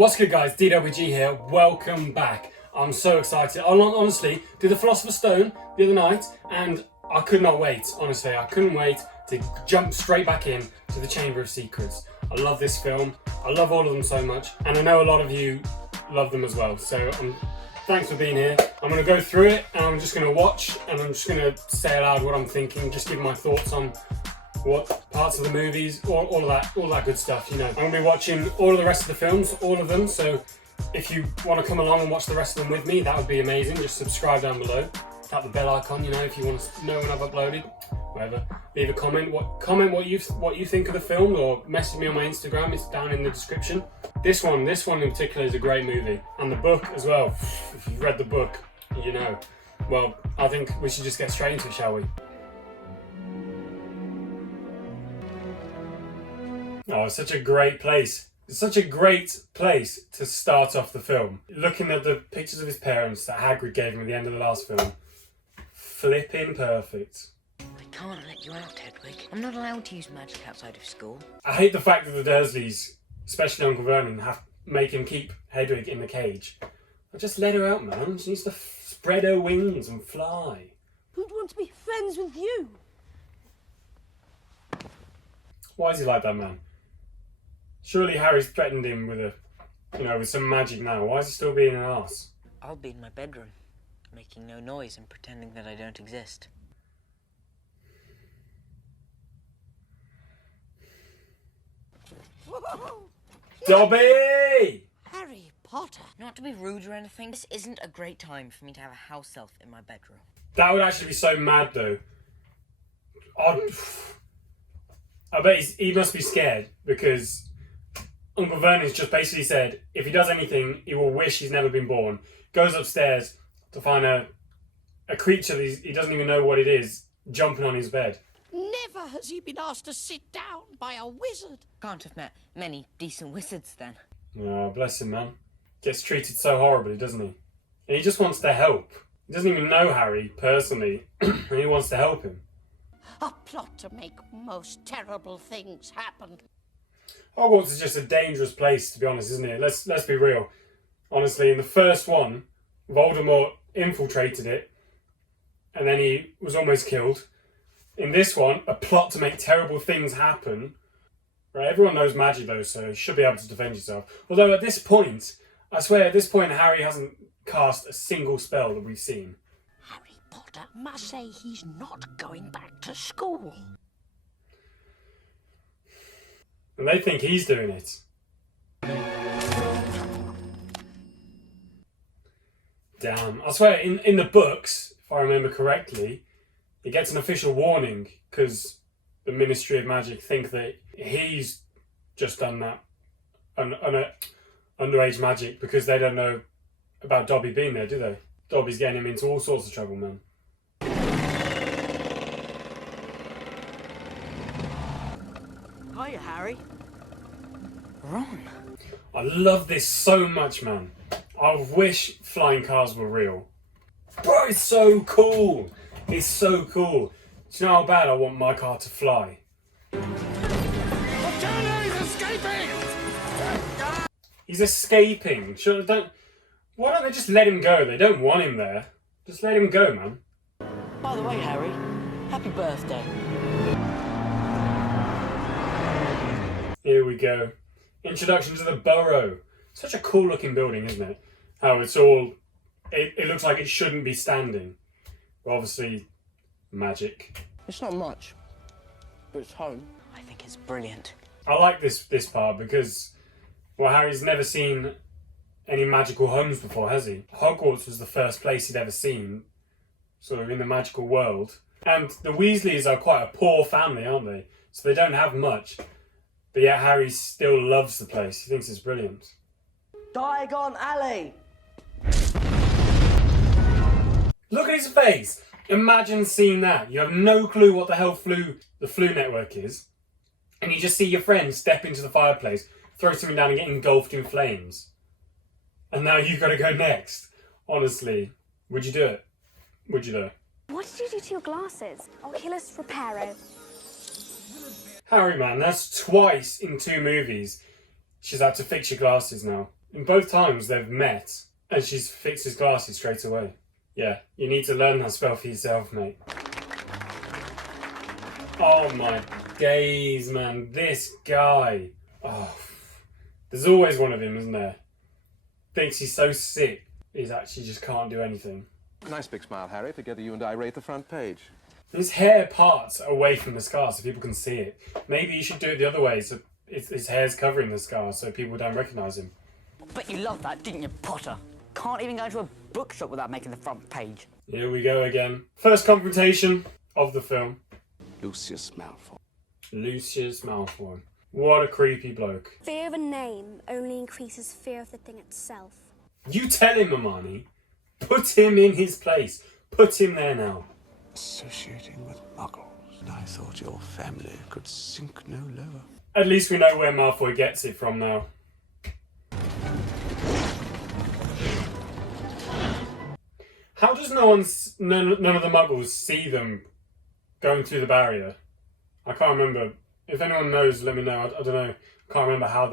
What's good guys, DWG here, welcome back. I'm so excited. I honestly did the Philosopher's Stone the other night and I could not wait, honestly. I couldn't wait to jump straight back in to the Chamber of Secrets. I love this film, I love all of them so much, and I know a lot of you love them as well. So thanks for being here. I'm going to go through it and I'm just going to watch and I'm just going to say aloud what I'm thinking, just give my thoughts on what parts of the movies, all that good stuff, you know. I'm going to be watching all of the rest of the films, all of them, so if you want to come along and watch the rest of them with me, that would be amazing. Just subscribe down below, tap the bell icon, you know, if you want to know when I've uploaded, whatever. Leave a comment, what you think of the film, or message me on my Instagram, it's down in the description. This one in particular is a great movie, and the book as well. If you've read the book, you know. Well, I think we should just get straight into it, shall we? Oh, it's such a great place. It's such a great place to start off the film. Looking at the pictures of his parents that Hagrid gave him at the end of the last film. Flipping perfect. I can't let you out, Hedwig. I'm not allowed to use magic outside of school. I hate the fact that the Dursleys, especially Uncle Vernon, make him keep Hedwig in the cage. Just let her out, man. She needs to spread her wings and fly. Who'd want to be friends with you? Why is he like that, man? Surely Harry's threatened him with with some magic now. Why is he still being an arse? I'll be in my bedroom, making no noise and pretending that I don't exist. Dobby! Harry Potter. Not to be rude or anything, this isn't a great time for me to have a house elf in my bedroom. That would actually be so mad, though. I bet he must be scared, because Uncle Vernon's just basically said if he does anything, he will wish he's never been born. Goes upstairs to find a creature that he doesn't even know what it is, jumping on his bed. Never has he been asked to sit down by a wizard. Can't have met many decent wizards then. Oh, bless him, man. Gets treated so horribly, doesn't he? And he just wants to help. He doesn't even know Harry personally, and he wants to help him. A plot to make most terrible things happen. Hogwarts is just a dangerous place, to be honest, isn't it? Let's be real. Honestly, in the first one, Voldemort infiltrated it, and then he was almost killed. In this one, a plot to make terrible things happen. Right, everyone knows magic though, so you should be able to defend yourself. Although at this point, I swear, at this point, Harry hasn't cast a single spell that we've seen. Harry Potter must say he's not going back to school. And they think he's doing it. Damn. I swear, in the books, if I remember correctly, he gets an official warning because the Ministry of Magic think that he's just done that underage magic because they don't know about Dobby being there, do they? Dobby's getting him into all sorts of trouble, man. Hiya, Harry. Ron. I love this so much, man. I wish flying cars were real. Bro, it's so cool. It's so cool. Do you know how bad I want my car to fly? He's escaping! He's escaping. Why don't they just let him go? They don't want him there. Just let him go, man. By the way, Harry, happy birthday. Here we go. Introduction to the burrow. Such a cool looking building, isn't it? How it's all... It looks like it shouldn't be standing. But obviously, magic. It's not much, but it's home. I think it's brilliant. I like this part because, well, Harry's never seen any magical homes before, has he? Hogwarts was the first place he'd ever seen, sort of in the magical world. And the Weasleys are quite a poor family, aren't they? So they don't have much. But yet Harry still loves the place. He thinks it's brilliant. Diagon Alley! Look at his face! Imagine seeing that. You have no clue what the hell the flu network is. And you just see your friend step into the fireplace, throw something down and get engulfed in flames. And now you've got to go next. Honestly, would you do it? Would you do it? What did you do to your glasses? Oculus Reparo. Harry, man, that's twice in 2 movies she's had to fix your glasses now. In both times they've met, and she's fixed his glasses straight away. Yeah, you need to learn that spell for yourself, mate. Oh my days, man. This guy. Oh, there's always one of him, isn't there? Thinks he's so sick, he actually just can't do anything. Nice big smile, Harry. Together you and I rate the front page. His hair parts away from the scar so people can see it. Maybe you should do it the other way so his hair's covering the scar so people don't recognise him. But you loved that, didn't you, Potter? Can't even go to a bookshop without making the front page. Here we go again. First confrontation of the film. Lucius Malfoy. Lucius Malfoy. What a creepy bloke. Fear of a name only increases fear of the thing itself. You tell him, Hermione. Put him in his place. Put him there now. Associating with muggles. I thought your family could sink no lower. At least we know where Malfoy gets it from now. How does none of the muggles see them going through the barrier? I can't remember. If anyone knows, let me know. I don't know. I can't remember how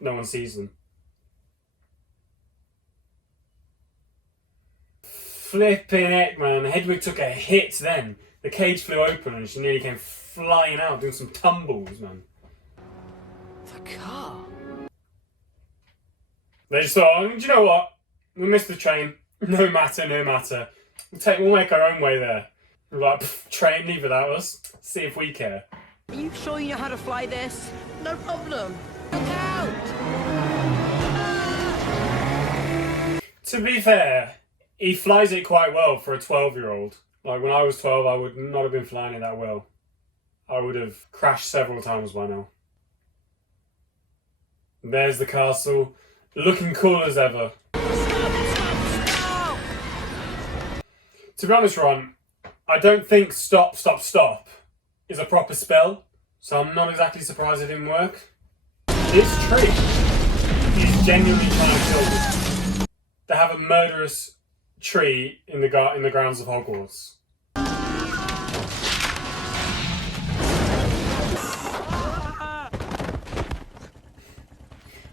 no one sees them. Flipping heck, man. Hedwig took a hit then. The cage flew open and she nearly came flying out, doing some tumbles, man. The car? They just thought, oh, do you know what? We missed the train. No matter, no matter. We'll make our own way there. We're like, train, leave without us. See if we care. Are you sure you know how to fly this? No problem. Look out! To be fair, he flies it quite well for a 12-year-old. Like, when I was 12, I would not have been flying it that well. I would have crashed several times by now. There's the castle. Looking cool as ever. To be honest, Ron, I don't think stop, stop, stop is a proper spell, so I'm not exactly surprised it didn't work. This tree is genuinely trying to kill me. They have a murderous tree in the grounds of Hogwarts.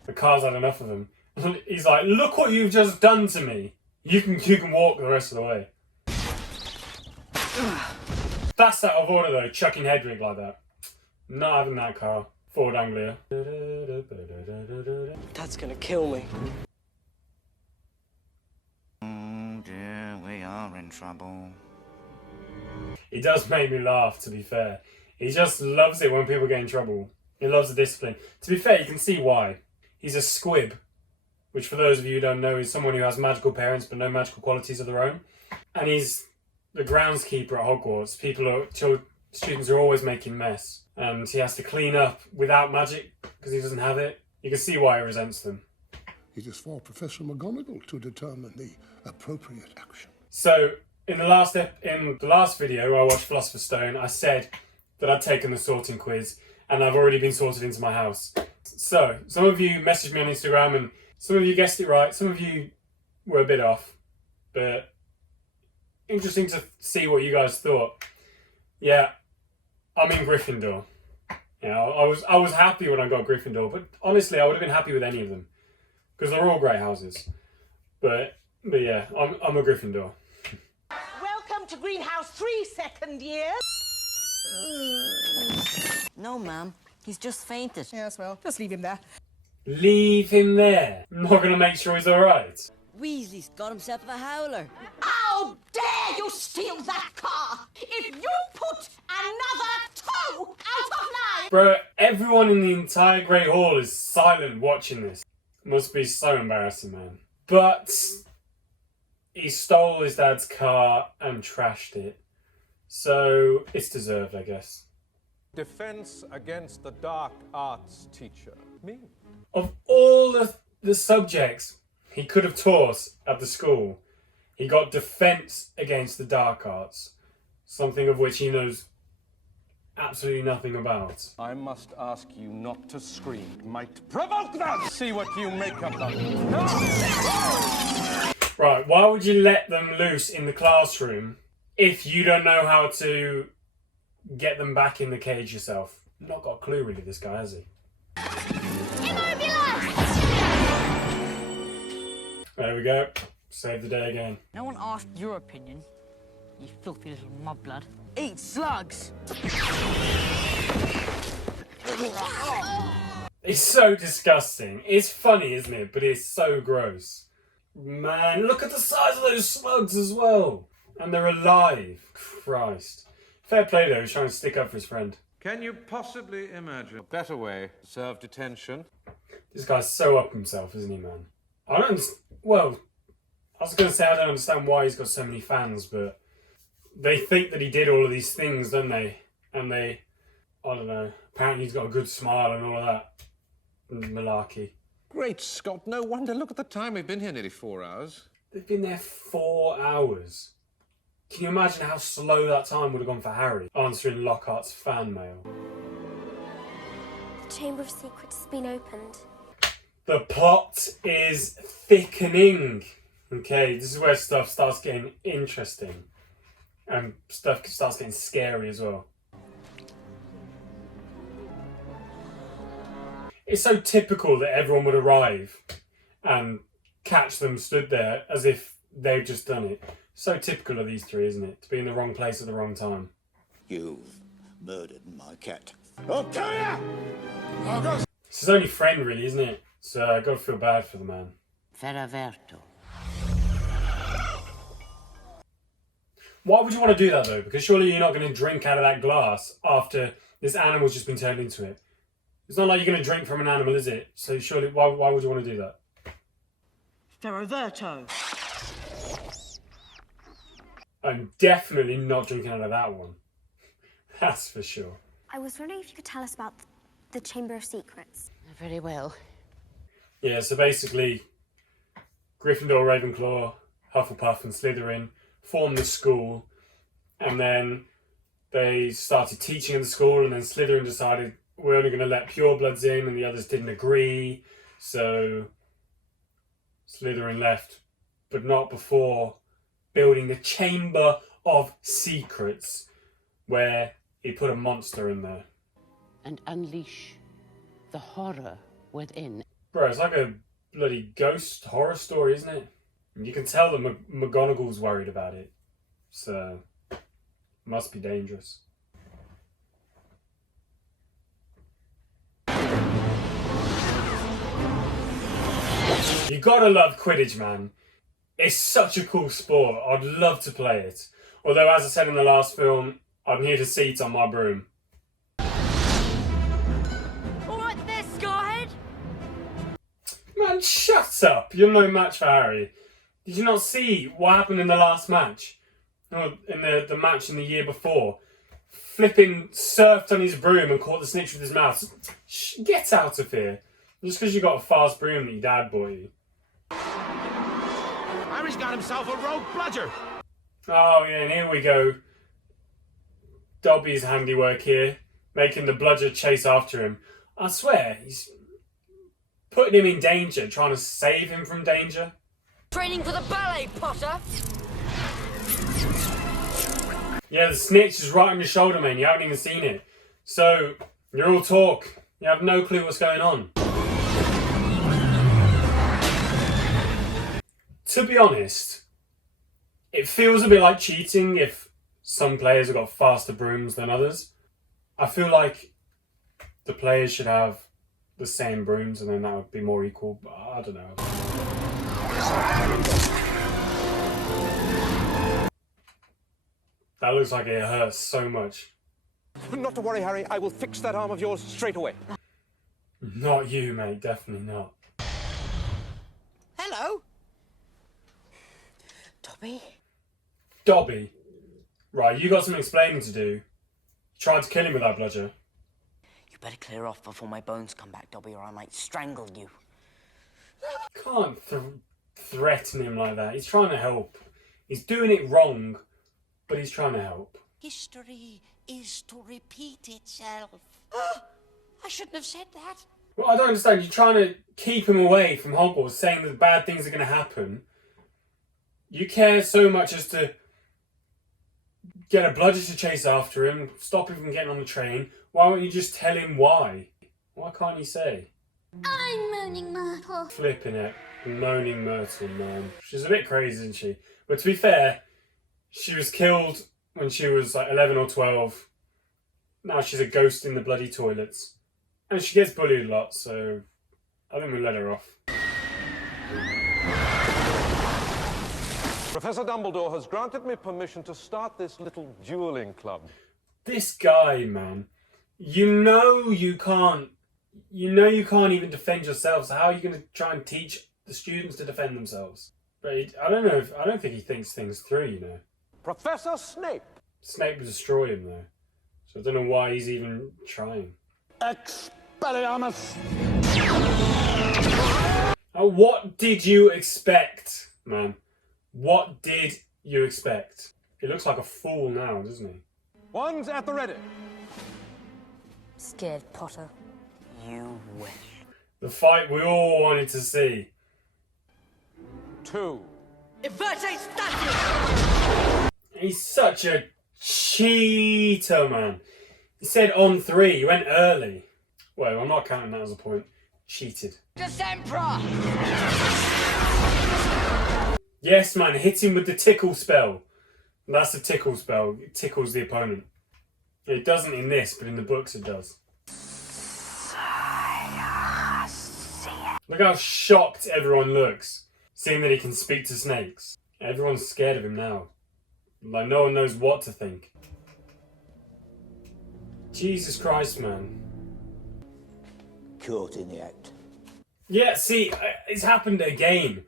The car's had enough of him. He's like, look what you've just done to me. You can walk the rest of the way. That's out of order though, chucking Hedwig like that. Not having that car. Ford Anglia. Dad's gonna kill me. Oh dear, we are in trouble. He does make me laugh, to be fair. He just loves it when people get in trouble. He loves the discipline. To be fair, you can see why. He's a squib, which for those of you who don't know is someone who has magical parents but no magical qualities of their own. And he's the groundskeeper at Hogwarts. Students are always making mess. And he has to clean up without magic because he doesn't have it. You can see why he resents them. It is for Professor McGonagall to determine the appropriate action. So, in the last video I watched Philosopher's Stone, I said that I'd taken the sorting quiz and I've already been sorted into my house. So, some of you messaged me on Instagram and some of you guessed it right, some of you were a bit off. But interesting to see what you guys thought. Yeah, I'm in Gryffindor. Yeah, I was happy when I got Gryffindor, but honestly I would have been happy with any of them. Because they're all great houses. But yeah, I'm a Gryffindor. Welcome to Greenhouse 3, second year. No, ma'am. He's just fainted. Yes, well, just leave him there. Leave him there. I'm not going to make sure he's alright. Weasley's got himself a howler. How dare you steal that car! If you put another toe out of line... Bro, everyone in the entire Great Hall is silent watching this. Must be so embarrassing, man. But he stole his dad's car and trashed it. So it's deserved, I guess. Defense against the dark arts teacher. Me. Of all the subjects he could have taught at the school, he got defense against the dark arts. Something of which he knows absolutely nothing about. I must ask you not to scream. It might provoke them! See what you make of them. Right, why would you let them loose in the classroom if you don't know how to get them back in the cage yourself? Not got a clue really, this guy, has he? There we go. Save the day again. No one asked your opinion, you filthy little mudblood. Eat slugs! It's so disgusting. It's funny, isn't it? But it's so gross. Man, look at the size of those slugs as well. And they're alive. Christ. Fair play though, he's trying to stick up for his friend. Can you possibly imagine a better way to serve detention? This guy's so up himself, isn't he, man? I don't... Well, I was going to say I don't understand why he's got so many fans, but they think that he did all of these things, don't they? And they... I don't know. Apparently he's got a good smile and all of that. Malarkey. Great Scott, no wonder. Look at the time. We've been here nearly 4 hours. They've been there 4 hours. Can you imagine how slow that time would have gone for Harry answering Lockhart's fan mail? The Chamber of Secrets has been opened. The plot is thickening. Okay, this is where stuff starts getting interesting. And stuff starts getting scary as well. It's so typical that everyone would arrive and catch them stood there as if they've just done it. So typical of these three, isn't it? To be in the wrong place at the wrong time. You've murdered my cat. I'll kill you! It's his only friend, really, isn't it? So I gotta feel bad for the man. Ferraverto. Why would you want to do that, though? Because surely you're not going to drink out of that glass after this animal's just been turned into it. It's not like you're going to drink from an animal, is it? So surely, why would you want to do that? Ferraverto. I'm definitely not drinking out of that one. That's for sure. I was wondering if you could tell us about the Chamber of Secrets. Very well. Yeah, so basically, Gryffindor, Ravenclaw, Hufflepuff and Slytherin formed the school, and then they started teaching in the school, and then Slytherin decided we're only going to let purebloods in, and the others didn't agree, so Slytherin left, but not before building the Chamber of Secrets, where he put a monster in there. And unleash the horror within. Bro, it's like a bloody ghost horror story, isn't it? And you can tell that McGonagall's worried about it. So, must be dangerous. You gotta love Quidditch, man. It's such a cool sport. I'd love to play it. Although, as I said in the last film, I'm here to seat on my broom. Alright there, Scarhead! Man, shut up! You're no match for Harry. Did you not see what happened in the last match? No, in the match in the year before. Flipping surfed on his broom and caught the snitch with his mouth. Get out of here. Just because you got a fast broom that your dad bought you. Harry's got himself a rogue bludger. Oh yeah, and here we go. Dobby's handiwork here. Making the bludger chase after him. I swear, he's putting him in danger, trying to save him from danger. Training for the ballet, Potter! Yeah, the snitch is right on your shoulder, man. You haven't even seen it. So, you're all talk. You have no clue what's going on. To be honest, it feels a bit like cheating if some players have got faster brooms than others. I feel like the players should have the same brooms and then that would be more equal, but I don't know. That looks like it hurts so much. Not to worry, Harry. I will fix that arm of yours straight away. Not you, mate. Definitely not. Hello? Dobby? Dobby? Right, you got some explaining to do. You tried to kill him with that bludger. You better clear off before my bones come back, Dobby, or I might strangle you. Can't threaten him like that. He's trying to help. He's doing it wrong, but he's trying to help. History is to repeat itself. I shouldn't have said that. Well, I don't understand. You're trying to keep him away from Hogwarts, saying that bad things are going to happen. You care so much as to get a bludger to chase after him, stop him from getting on the train. Why won't you just tell him why? Why can't you say? I'm moaning Myrtle. Flipping it. Moaning Myrtle, man. She's a bit crazy, isn't she? But to be fair, she was killed when she was like 11 or 12. Now she's a ghost in the bloody toilets. And she gets bullied a lot, so I think we'll let her off. Professor Dumbledore has granted me permission to start this little dueling club. This guy, man, you know you can't even defend yourself, so how are you going to try and teach the students to defend themselves? But I don't think he thinks things through, you know. Professor Snape! Snape would destroy him, though. So I don't know why he's even trying. Expelliarmus! What did you expect, man? What did you expect? He looks like a fool now, doesn't he? One's at the ready. Scared, Potter. You wish. The fight we all wanted to see. 2. Inverte statue! He's such a cheater, man. He said on 3, he went early. Well, I'm not counting that as a point. Cheated. Decembra! Yes, man, hit him with the tickle spell. That's the tickle spell. It tickles the opponent. It doesn't in this, but in the books it does. Look how shocked everyone looks, seeing that he can speak to snakes. Everyone's scared of him now. Like, no one knows what to think. Jesus Christ, man. Caught in the act. Yeah, see, it's happened again.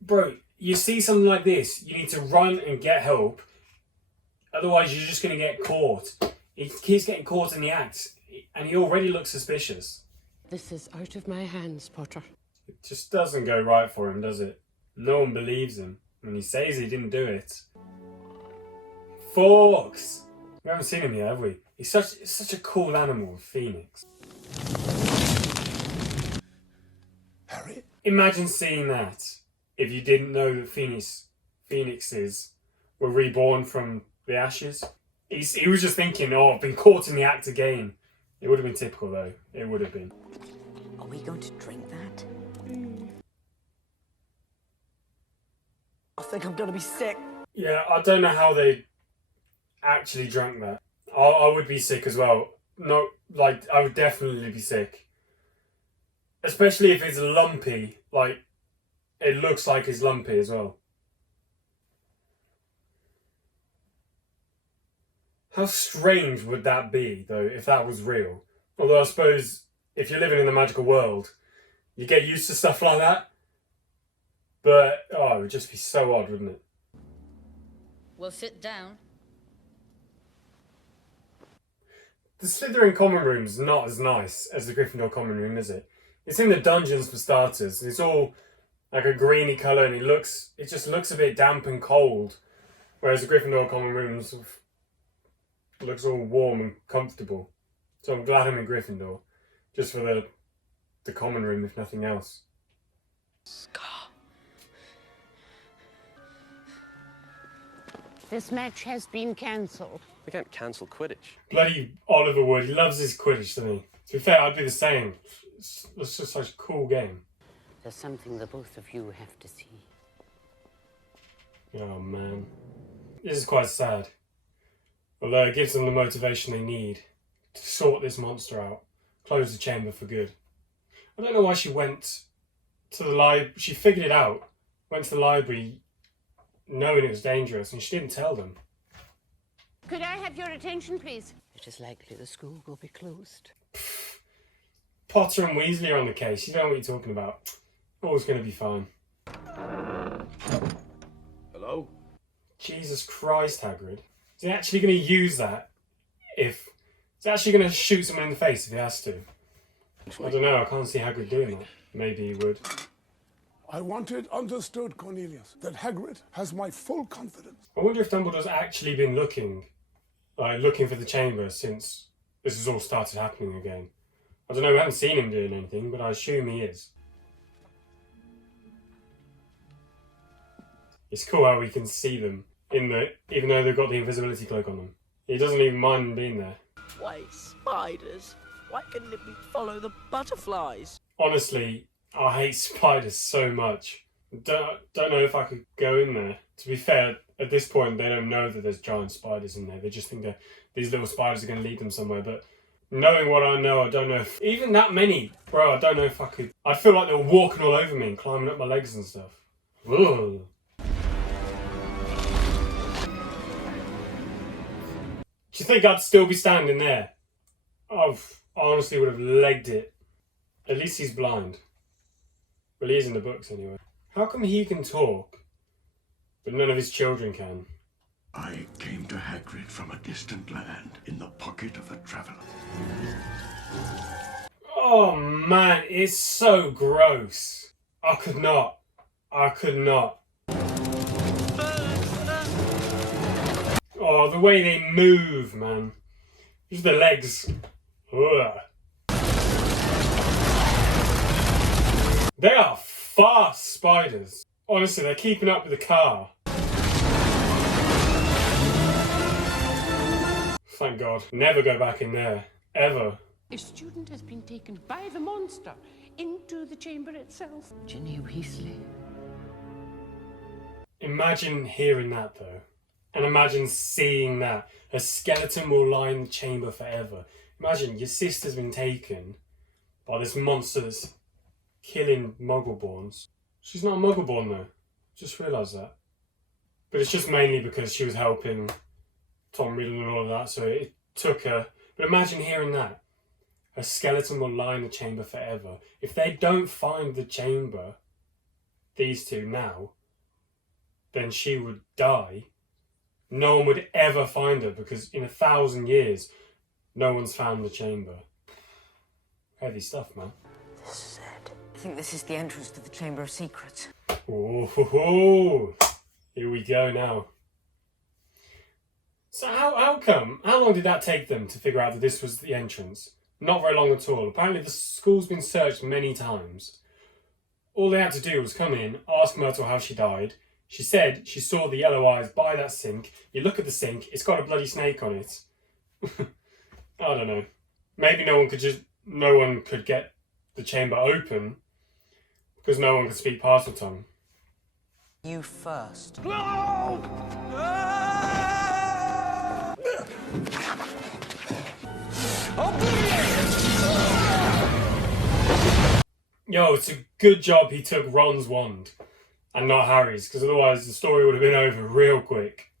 Bro, you see something like this, you need to run and get help. Otherwise, you're just going to get caught. He keeps getting caught in the act, and he already looks suspicious. This is out of my hands, Potter. It just doesn't go right for him, does it? No one believes him when he says he didn't do it. Fawkes! We haven't seen him yet, have we? He's such a cool animal, Phoenix. Harry? Imagine seeing that if you didn't know that Phoenixes were reborn from the ashes. He was just thinking, oh, I've been caught in the act again. It would have been typical, though. It would have been. Are we going to drink that? I think I'm gonna be sick. Yeah, I don't know how they actually drank that. I would be sick as well. No, like, I would definitely be sick. Especially if it's lumpy. Like, it looks like it's lumpy as well. How strange would that be, though, if that was real? Although I suppose if you're living in the magical world, you get used to stuff like that. But, oh, it would just be so odd, wouldn't it? We'll sit down. The Slytherin common room's not as nice as the Gryffindor common room, is it? It's in the dungeons for starters. It's all like a greeny colour and it just looks a bit damp and cold. Whereas the Gryffindor common room sort of looks all warm and comfortable. So I'm glad I'm in Gryffindor. Just for the common room, if nothing else. This match has been cancelled. We can't cancel Quidditch. Bloody Oliver Wood, he loves his Quidditch, doesn't he? To be fair, I'd be the same. It's just such a cool game. There's something the both of you have to see. Oh man. This is quite sad. Although it gives them the motivation they need to sort this monster out. Close the chamber for good. I don't know why she went to the library. She figured it out. Went to the library knowing it was dangerous and she didn't tell them. Could I have your attention, please? It is likely the school will be closed. Potter and Weasley are on the case. You know what you're talking about. All's going to be fine. Hello? Jesus Christ, Hagrid. Is he actually going to use that if... Is he actually going to shoot someone in the face if he has to? I don't know. I can't see Hagrid doing that. Maybe he would. I want it understood, Cornelius, that Hagrid has my full confidence. I wonder if Dumbledore's actually been looking for the chamber since this has all started happening again. I don't know, we haven't seen him doing anything, but I assume he is. It's cool how we can see them even though they've got the invisibility cloak on them. He doesn't even mind them being there. Why spiders? Why couldn't it be follow the butterflies? Honestly, I hate spiders so much. Don't know if I could go in there. To be fair, at this point they don't know that there's giant spiders in there. They just think that these little spiders are going to lead them somewhere. But knowing what I know, I don't know if even that many, bro. I don't know if I could. I'd feel like they were walking all over me and climbing up my legs and stuff. Ugh. Do you think I'd still be standing there? I honestly would have legged it. At least he's blind. Well, he is in the books anyway. How come he can talk, but none of his children can? I came to Hagrid from a distant land in the pocket of a traveller. Oh man, it's so gross. I could not. Oh, the way they move, man. Just the legs. Ugh. They are fast spiders. Honestly, they're keeping up with the car. Thank God. Never go back in there. Ever. A student has been taken by the monster into the chamber itself. Ginny Weasley. Imagine hearing that though. And imagine seeing that. A skeleton will lie in the chamber forever. Imagine your sister's been taken by this monster that's killing Muggleborns. She's not a Muggleborn though. Just realised that. But it's just mainly because she was helping Tom Riddle and all of that, so it took her. But imagine hearing that. A skeleton will lie in the chamber forever. If they don't find the chamber, these two now, then she would die. No one would ever find her because in 1,000 years, no one's found the chamber. Heavy stuff, man. This is it. I think this is the entrance to the Chamber of Secrets. Oh, here we go now. So how come? How long did that take them to figure out that this was the entrance? Not very long at all. Apparently the school's been searched many times. All they had to do was come in, ask Myrtle how she died. She said she saw the yellow eyes by that sink. You look at the sink, it's got a bloody snake on it. I don't know. Maybe no one could get the chamber open because no one could speak parcel tongue. You first. No! Yo, it's a good job he took Ron's wand and not Harry's, because otherwise the story would have been over real quick.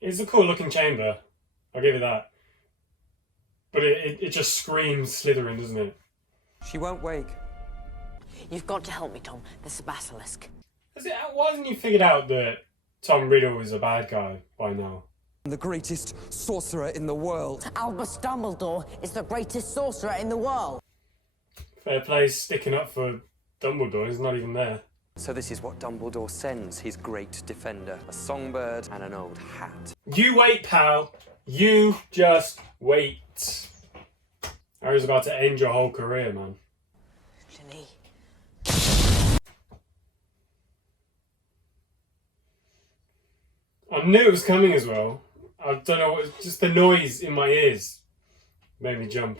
It's a cool looking chamber, I'll give it that. But it just screams Slytherin, doesn't it? She won't wake. You've got to help me, Tom. There's a basilisk. Why hasn't you figured out that Tom Riddle is a bad guy by now? The greatest sorcerer in the world. Albus Dumbledore is the greatest sorcerer in the world. Fair play sticking up for Dumbledore, he's not even there. So this is what Dumbledore sends his great defender. A songbird and an old hat. You wait, pal. You just wait. Harry's about to end your whole career, man. Ginny. I knew it was coming as well. I don't know, just the noise in my ears made me jump.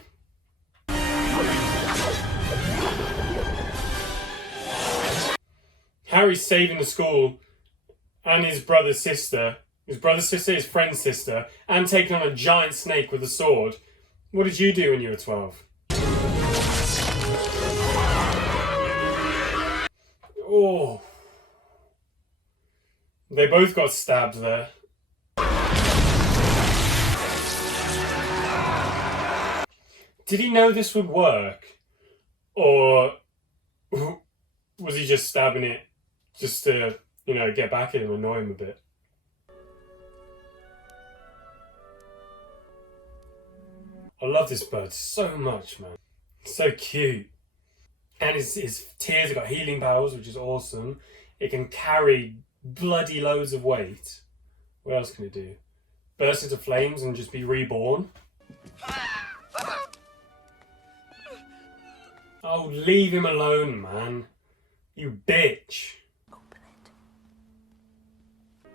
Harry's saving the school and his brother's sister, his friend's sister, and taking on a giant snake with a sword. What did you do when you were 12? Oh. They both got stabbed there. Did he know this would work? Or was he just stabbing it just to, get back at him and annoy him a bit? I love this bird so much, man. It's so cute. And his tears have got healing powers, which is awesome. It can carry bloody loads of weight. What else can it do? Burst into flames and just be reborn? Oh, leave him alone, man. You bitch. Open it.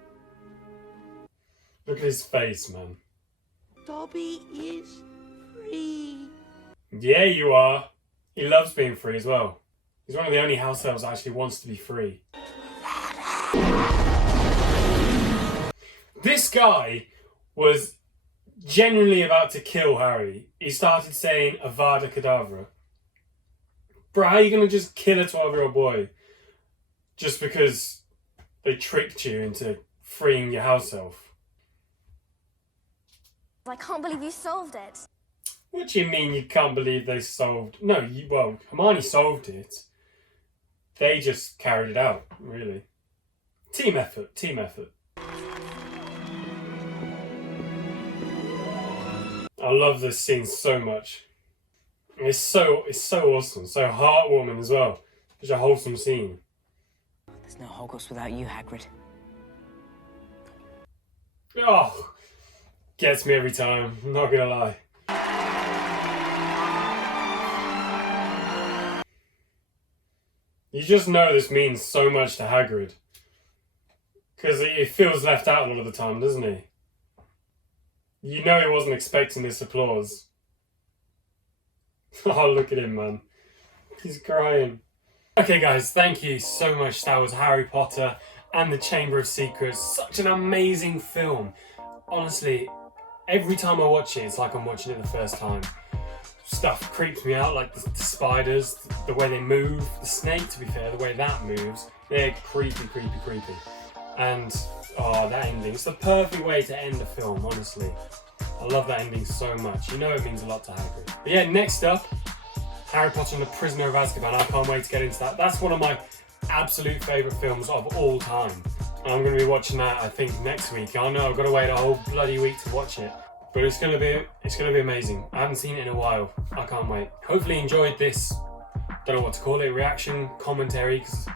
Look at his face, man. Dobby is free. Yeah, you are. He loves being free as well. He's one of the only house elves that actually wants to be free. This guy was genuinely about to kill Harry. He started saying Avada Kedavra. Bro, how are you going to just kill a 12-year-old boy just because they tricked you into freeing your house elf? I can't believe you solved it. What do you mean you can't believe they solved... No, well, Hermione solved it. They just carried it out, really. Team effort, team effort. I love this scene so much. It's so awesome, so heartwarming as well. Such a wholesome scene. There's no Hogwarts without you, Hagrid. Oh, gets me every time, I'm not gonna lie. You just know this means so much to Hagrid. Because he feels left out a lot of the time, doesn't he? You know he wasn't expecting this applause. Oh, look at him, man. He's crying. Okay, guys, thank you so much. That was Harry Potter and the Chamber of Secrets. Such an amazing film. Honestly, every time I watch it, it's like I'm watching it the first time. Stuff creeps me out, like the spiders, the way they move. The snake, to be fair, the way that moves. They're creepy, creepy, creepy. And, oh, that ending. It's the perfect way to end a film, honestly. I love that ending so much. You know it means a lot to Hagrid. But yeah, next up, Harry Potter and the Prisoner of Azkaban. I can't wait to get into that. That's one of my absolute favourite films of all time. And I'm going to be watching that, I think, next week. I know I've got to wait a whole bloody week to watch it. But it's going to be amazing. I haven't seen it in a while. I can't wait. Hopefully you enjoyed this, don't know what to call it, reaction, commentary, because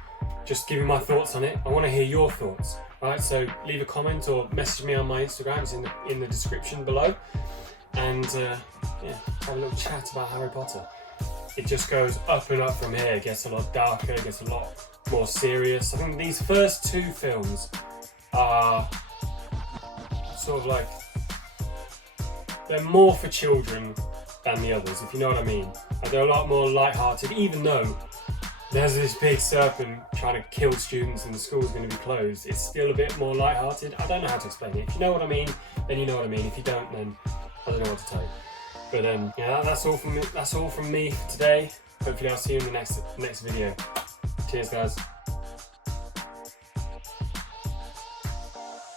just giving my thoughts on it. I want to hear your thoughts. Alright, so leave a comment or message me on my Instagram. It's in the description below. And yeah, have a little chat about Harry Potter. It just goes up and up from here. It gets a lot darker, it gets a lot more serious. I think these first two films are sort of like, they're more for children than the others, if you know what I mean. Like, they're a lot more light-hearted, even though there's this big serpent trying to kill students and the school's going to be closed. It's still a bit more light-hearted. I don't know how to explain it. If you know what I mean, then you know what I mean. If you don't, then I don't know what to tell you. But yeah, that's all from me. That's all from me for today. Hopefully I'll see you in the next video. Cheers, guys.